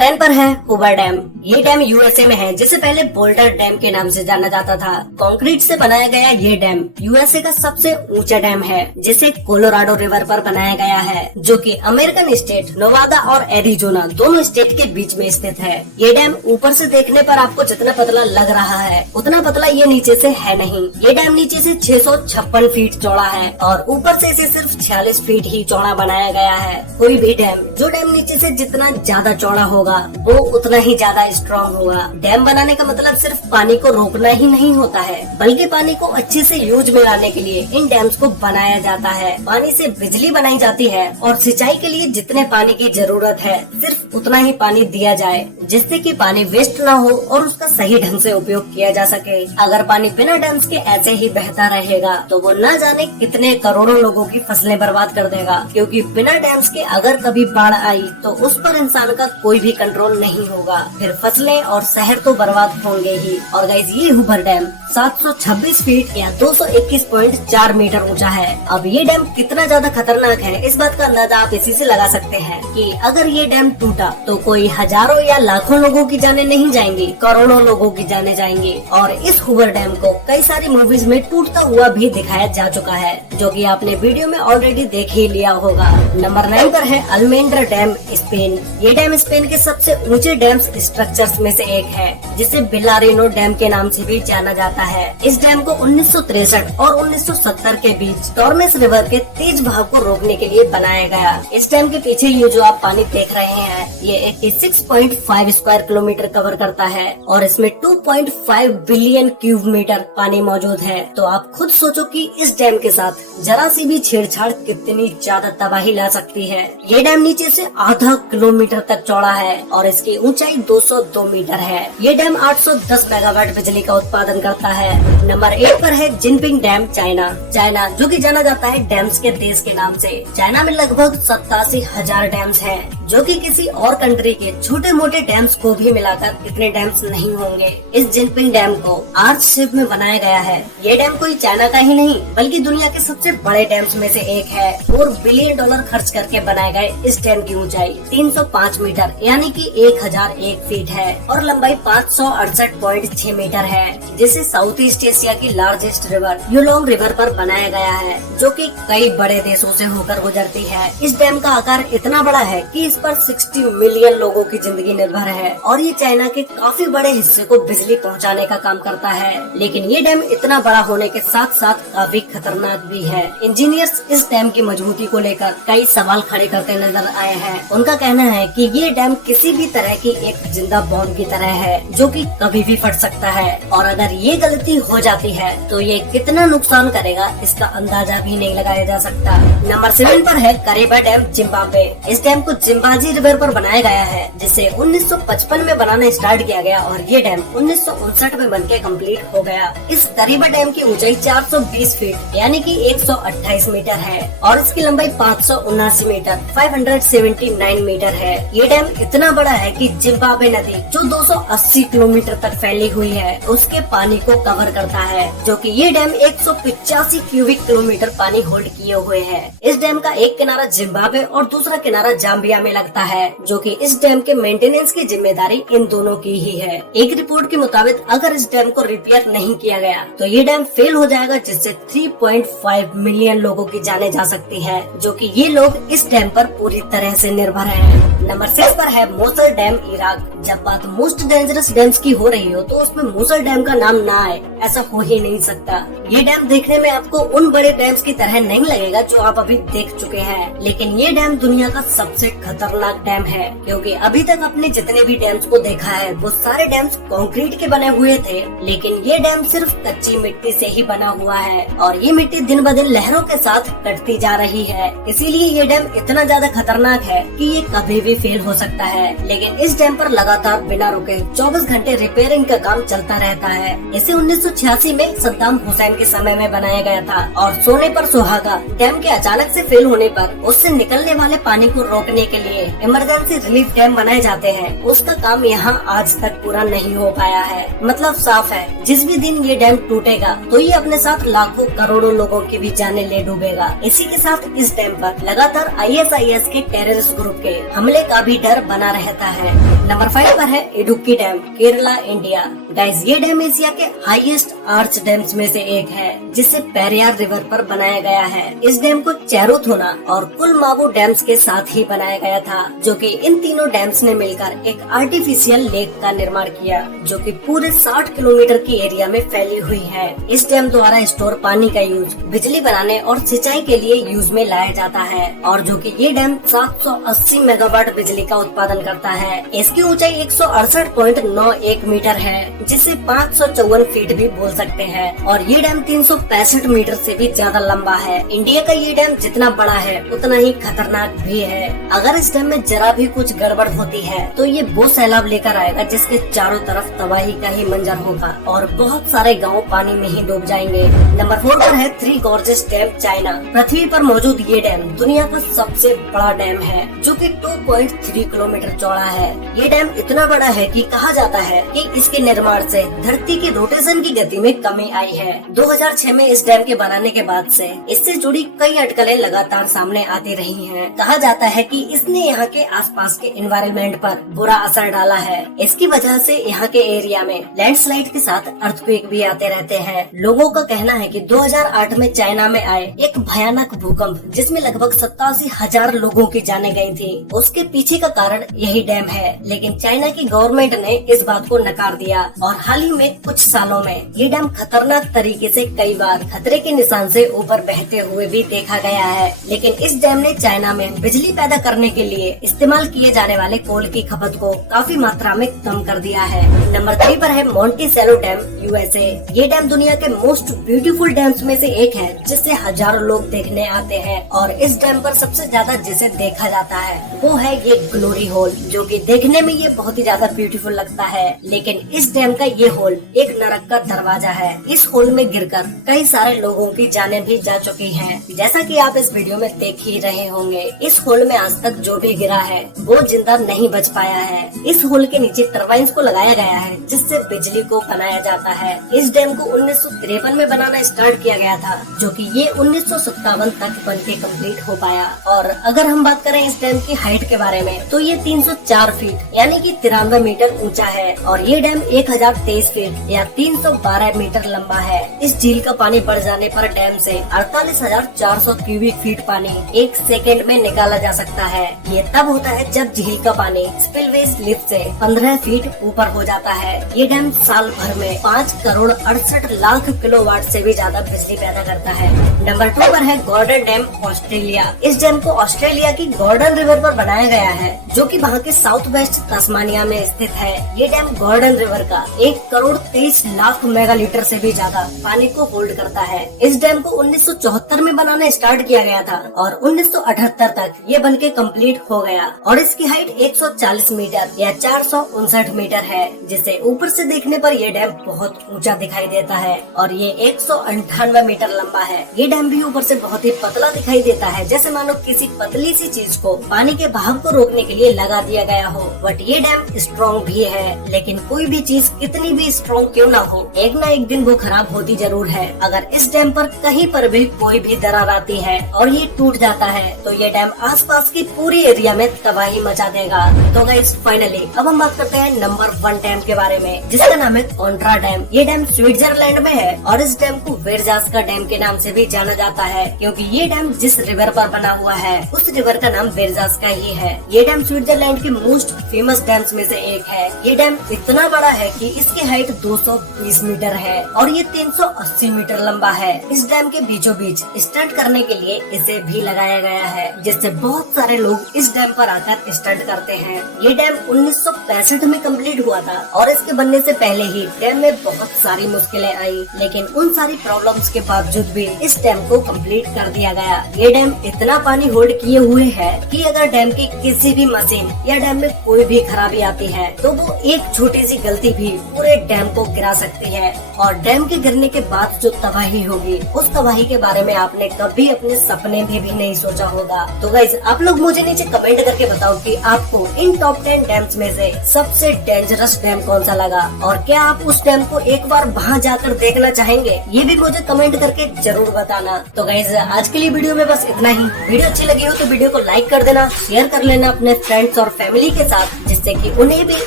10 पर है Hoover dam. ये डैम यूएसए में है, जिसे पहले बोल्डर डैम के नाम से जाना जाता था। कंक्रीट से बनाया गया ये डैम यूएसए का सबसे ऊंचा डैम है, जिसे कोलोराडो रिवर पर बनाया गया है, जो कि अमेरिकन स्टेट नोवादा और एरिजोना दोनों स्टेट के बीच में स्थित है। ये डैम ऊपर से देखने पर आपको जितना पतला लग रहा है, उतना पतला ये नीचे से है नहीं। ये डैम नीचे से 656 फीट चौड़ा है और ऊपर से इसे सिर्फ 46 फीट ही चौड़ा बनाया गया है। कोई भी डैम, जो डैम नीचे से जितना ज्यादा चौड़ा होगा वो उतना ही ज्यादा स्ट्रॉन्ग होगा। डैम बनाने का मतलब सिर्फ पानी को रोकना ही नहीं होता है, बल्कि पानी को अच्छे से यूज में लाने के लिए इन डैम्स को बनाया जाता है। पानी से बिजली बनाई जाती है और सिंचाई के लिए जितने पानी की जरूरत है सिर्फ उतना ही पानी दिया जाए, जिससे कि पानी वेस्ट ना हो और उसका सही ढंग से उपयोग किया जा सके। अगर पानी बिना डैम्स के ऐसे ही बहता रहेगा तो वो न जाने कितने करोड़ों लोगों की फसलें बर्बाद कर देगा, क्योंकि बिना डैम्स के अगर कभी बाढ़ आई तो उस पर इंसान का कोई भी कंट्रोल नहीं होगा, फिर फसलें और शहर तो बर्बाद होंगे ही। और गाइस, ये हुबर डैम 726 फीट या 221.4 मीटर ऊंचा है। अब ये डैम कितना ज्यादा खतरनाक है, इस बात का अंदाजा आप इसी से लगा सकते हैं कि अगर ये डैम टूटा तो कोई हजारों या लाखों लोगों की जानें नहीं जाएंगी, करोड़ों लोगों की जानें जाएंगी। और इस हुबर डैम को कई सारी मूवीज में टूटता हुआ भी दिखाया जा चुका है, जो कि आपने वीडियो में ऑलरेडी देख ही लिया होगा। नंबर 9 पर है अल्मेंड्रा डैम, स्पेन। ये डैम स्पेन के सबसे ऊंचे डैम्स स्ट्रक्चर्स में से एक है, जिसे बिलारिनो डैम के नाम से भी जाना जाता है। इस डैम को 1963 और 1970 के बीच टॉर्मेस रिवर के तेज बहाव को रोकने के लिए बनाया गया। इस डैम के पीछे ये जो आप पानी देख रहे हैं, ये 86.5 स्क्वायर किलोमीटर कवर करता है और इसमें 2.5 बिलियन क्यूब मीटर पानी मौजूद है। तो आप खुद सोचो कि इस डैम के साथ जरा सी भी छेड़छाड़ कितनी ज्यादा तबाही ला सकती है। ये डैम नीचे से आधा किलोमीटर तक चौड़ा है और इसकी ऊंचाई 202 मीटर है। ये डैम 810 मेगावाट बिजली का उत्पादन करता है। नंबर 8 पर है जिनपिंग डैम, चाइना, जो कि जाना जाता है डैम्स के देश के नाम से। चाइना में लगभग 87,000 डैम्स हैं, जो कि किसी और कंट्री के छोटे मोटे डैम्स को भी मिलाकर इतने डैम्स नहीं होंगे। इस जिनपिंग डैम को आर्च शेप में बनाया गया है। ये डैम कोई चाइना का ही नहीं बल्कि दुनिया के सबसे बड़े डैम्स में से एक है। $4 बिलियन खर्च करके बनाए गए इस डैम की ऊंचाई 305 मीटर यानी कि 1001 फीट है और लंबाई 568.6 मीटर है, जिसे साउथ ईस्ट एशिया की लार्जेस्ट रिवर यूलोंग रिवर पर बनाया गया है, जो कि कई बड़े देशों से होकर गुजरती है। इस डैम का आकार इतना बड़ा है कि इस पर 60 मिलियन लोगों की जिंदगी निर्भर है और ये चाइना के काफी बड़े हिस्से को बिजली पहुंचाने का काम करता है। लेकिन ये डैम इतना बड़ा होने के साथ साथ काफी खतरनाक भी है। इंजीनियर्स इस डैम की मजबूती को लेकर कई सवाल खड़े करते नजर आए हैं। उनका कहना है कि ये डैम किसी भी तरह की एक जिंदा बॉम्ब की तरह है, जो कि कभी भी फट सकता है और अगर ये गलती हो जाती है तो ये कितना नुकसान करेगा इसका अंदाजा भी नहीं लगाया जा सकता। नंबर 7 पर है करेबा डैम, जिम्बाब्वे। इस डैम को जिम्बाजी रिवर पर बनाया गया है, जिसे 1955 में बनाना स्टार्ट किया गया और ये डैम 1959 में बनके कंप्लीट हो गया। इस करेबा डैम की ऊंचाई 420 फीट यानी कि 128 मीटर है और इसकी लंबाई 579 मीटर 579 मीटर है। ये डैम इतना बड़ा है कि जिम्बाब्वे नदी जो 280 किलोमीटर तक फैली हुई है उसके पानी को कवर करता है, जो कि ये डैम 185 क्यूबिक किलोमीटर पानी होल्ड किए हुए है। इस डैम का एक किनारा जिम्बाब्वे और दूसरा किनारा जाम्बिया में लगता है, जो कि इस डैम के मेंटेनेंस की जिम्मेदारी इन दोनों की ही है। एक रिपोर्ट के मुताबिक अगर इस डैम को रिपेयर नहीं किया गया तो ये डैम फेल हो जाएगा, जिससे 3.5 मिलियन लोगों की जाने जा सकती है, जो कि ये लोग इस डैम पर पूरी तरह से निर्भर हैं। नंबर 6 पर है मोसल डैम, इराक। जब बात मोस्ट डेंजरस डैम्स की हो रही हो तो उसमें मोसल डैम का नाम ना आए ऐसा हो ही नहीं सकता। ये डैम देखने में आपको उन बड़े डैम्स की तरह नहीं लगेगा जो आप अभी देख चुके हैं, लेकिन ये डैम दुनिया का सबसे खतरनाक डैम है, क्योंकि अभी तक आपने जितने भी डैम्स को देखा है वो सारे डैम्स कंक्रीट के बने हुए थे, लेकिन ये डैम सिर्फ कच्ची मिट्टी से ही बना हुआ है और ये मिट्टी दिन ब दिन लहरों के साथ कटती जा रही है। इसीलिए ये डैम इतना ज्यादा खतरनाक है कि ये कभी भी फेल हो सकता है। लेकिन इस डैम पर लगातार बिना रुके 24 घंटे रिपेयरिंग का काम चलता रहता है। इसे 1986 में सद्दाम हुसैन के समय में बनाया गया था और सोने पर सुहागा डैम के अचानक से फेल होने पर उससे निकलने वाले पानी को रोकने के लिए इमरजेंसी रिलीफ डैम बनाए जाते हैं, उसका काम यहाँ आज तक पूरा नहीं हो पाया है। मतलब साफ है, जिस भी दिन ये डैम टूटेगा तो ये अपने साथ लाखों करोड़ों लोगों की भी जाने ले डूबेगा। इसी के साथ इस डैम पर लगातार ISIS के टेररिस्ट ग्रुप के हमले का भी डर बना रहता है। नंबर 5 पर है Idukki dam, Kerala, India. Guys, ये डैम एशिया के हाईएस्ट आर्च डैम्स में से एक है, जिसे पेरियार रिवर पर बनाया गया है। इस डैम को चेरुथोना और कुलमावू डैम्स के साथ ही बनाया गया था, जो कि इन तीनों डैम्स ने मिलकर एक आर्टिफिशियल लेक का निर्माण किया, जो कि पूरे 60 किलोमीटर की एरिया में फैली हुई है। इस डैम द्वारा स्टोर पानी का यूज बिजली बनाने और सिंचाई के लिए यूज में लाया जाता है, और जो कि ये डैम 780 मेगावाट बिजली का उत्पादन करता है। इसकी ऊंचाई 168.91 मीटर है, जिसे 554 फीट भी बोल सकते हैं, और ये डैम 365 मीटर से भी ज्यादा लंबा है। इंडिया का ये डैम जितना बड़ा है उतना ही खतरनाक भी है। अगर इस डैम में जरा भी कुछ गड़बड़ होती है तो ये वो सैलाब लेकर आएगा जिसके चारों तरफ तबाही का ही मंजर होगा और बहुत सारे गाँव पानी में ही डूब जाएंगे। नंबर 4 पर है थ्री गॉर्जेस डैम, चाइना। पृथ्वी पर मौजूद ये डैम दुनिया का सबसे बड़ा डैम है, जो कि 2.3 किलोमीटर चौड़ा है। ये डैम इतना बड़ा है कि कहा जाता है कि इसके निर्माण से धरती के रोटेशन की गति में कमी आई है। 2006 में इस डैम के बनाने के बाद से इससे जुड़ी कई अटकलें लगातार सामने आती रही हैं। कहा जाता है कि इसने यहाँ के आसपास के एनवायरनमेंट पर बुरा असर डाला है। इसकी वजह से यहाँ के एरिया में लैंडस्लाइड के साथ अर्थक्वेक भी आते रहते हैं। लोगों का कहना है कि 2008 में चाइना में आए एक भयानक भूकंप, जिसमें लगभग 87,000 लोगों की जानें गई थी, उसके पीछे का कारण यही डैम है। लेकिन चाइना की गवर्नमेंट ने इस बात को नकार दिया और हाल ही में कुछ सालों में ये डैम खतरनाक तरीके से कई बार खतरे के निशान से ऊपर बहते हुए भी देखा गया है। लेकिन इस डैम ने चाइना में बिजली पैदा करने के लिए इस्तेमाल किए जाने वाले कोल की खपत को काफी मात्रा में कम कर दिया है। नंबर 3 पर है मोंटिसेलो डैम, यूएसए। ये डैम दुनिया के मोस्ट ब्यूटीफुल डैम्स में से एक है, जिसे हजारों लोग देखने आते हैं, और इस डैम पर सबसे ज्यादा जिसे देखा जाता है वो है ये ग्लोरी होल, जो कि देखने में ये बहुत ही ज्यादा ब्यूटीफुल लगता है। लेकिन इस डैम का ये होल एक नरक का दरवाजा है। इस होल में गिरकर कई सारे लोगों की जानें भी जा चुकी हैं, जैसा कि आप इस वीडियो में देख ही रहे होंगे। इस होल में आज तक जो भी गिरा है वो जिंदा नहीं बच पाया है। इस होल के नीचे टरबाइन्स को लगाया गया है, जिससे बिजली को बनाया जाता है। इस डैम को 1953 में बनाना स्टार्ट किया गया था, जो कि ये 1957 तक बनके कंप्लीट हो पाया। और अगर हम बात करें इस डैम की हाइट के बारे में, तो ये 304 फीट यानी कि 93 मीटर ऊंचा है, और ये डैम 1023 फीट या 312 मीटर लंबा है। इस झील का पानी बढ़ जाने पर डैम से 48,400 क्यूबिक फीट पानी एक सेकेंड में निकाला जा सकता है। ये तब होता है जब झील का पानी स्पिलवेज लिफ्ट से 15 फीट ऊपर हो जाता है। ये डैम साल भर में 5 करोड़ 68 लाख किलोवाट से भी ज्यादा बिजली पैदा करता है। नंबर 2 पर है गॉर्डन डैम, ऑस्ट्रेलिया। इस डैम को ऑस्ट्रेलिया की गॉर्डन रिवर पर बनाया गया है, जो कि वहाँ के साउथ वेस्ट तस्मानिया में स्थित है। ये डैम गॉर्डन रिवर का 1 करोड़ 23 लाख मेगालीटर से भी ज्यादा पानी को होल्ड करता है। इस डैम को 1974 में बनाना स्टार्ट किया गया था और 1978 तक ये बनके कंप्लीट हो गया, और इसकी हाइट 140 मीटर या 459 मीटर है, जिसे ऊपर से देखने पर ये डैम बहुत ऊंचा दिखाई देता है, और ये 198 मीटर लंबा है। ये डैम भी ऊपर से बहुत ही पतला दिखाई देता है, जैसे मानो किसी पतली सी चीज को पानी के बहाव को रोकने के लिए लगा दिया गया हो। बट ये डैम स्ट्रॉन्ग भी है, लेकिन कोई भी चीज कितनी भी स्ट्रॉन्ग क्यों ना हो, एक ना एक दिन वो खराब होती जरूर है। अगर इस डैम पर कहीं पर भी कोई भी दरार आती है और ये टूट जाता है, तो ये डैम आसपास की पूरी एरिया में तबाही मचा देगा। तो गाइस, फाइनली अब हम बात करते हैं नंबर 1 डैम के बारे में, जिसका नाम है कोंट्रा डैम। ये डैम स्विट्जरलैंड में है, और इस डैम को वेरजास का डैम के नाम से भी जाना जाता है, क्योंकि ये डैम जिस रिवर पर बना हुआ है उस रिवर का नाम वेरजास का ही है। ये डैम स्विट्जरलैंड के मोस्ट फेमस डैम्स में से एक है। ये डैम इतना बड़ा है कि इसकी हाइट 220 मीटर है और ये 380 मीटर लंबा है। इस डैम के बीचों बीच स्टंट करने के लिए इसे भी लगाया गया है, जिससे बहुत सारे लोग इस डैम पर आकर स्टंट करते हैं। ये डैम 1965 में कंप्लीट हुआ था, और इसके बनने से पहले ही डैम में बहुत सारी मुश्किलें आई, लेकिन उन सारी प्रॉब्लम्स के बावजूद भी इस डैम को कंप्लीट कर दिया गया। ये डैम इतना पानी होल्ड किए हुए है कि अगर डैम की किसी भी मशीन या डैम में कोई भी खराबी आती है, तो वो एक छोटी सी गलती भी पूरे डैम को गिरा सकती है, और डैम के गिरने के बाद जो तबाही होगी, उस तबाही के बारे में आपने कभी अपने सपने में भी नहीं सोचा होगा। तो गाइस, आप लोग मुझे नीचे कमेंट करके बताओ कि आपको इन टॉप 10 डैम्स में से सबसे डेंजरस डैम कौन सा लगा, और क्या आप उस डैम को एक बार वहाँ जाकर देखना चाहेंगे, ये भी मुझे कमेंट करके जरूर बताना। तो गाइस, आज के लिए वीडियो में बस इतना ही। वीडियो अच्छी लगी हो तो वीडियो को लाइक कर देना, शेयर कर लेना अपने फ्रेंड्स और फैमिली के साथ, जिससे कि उन्हें भी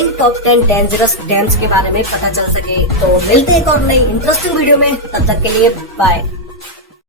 इन टॉप 10 डेंजरस डैम्स के बारे में पता चल सके। तो मिलते हैं एक और नई इंटरेस्टिंग वीडियो में, तब तक के लिए बाय।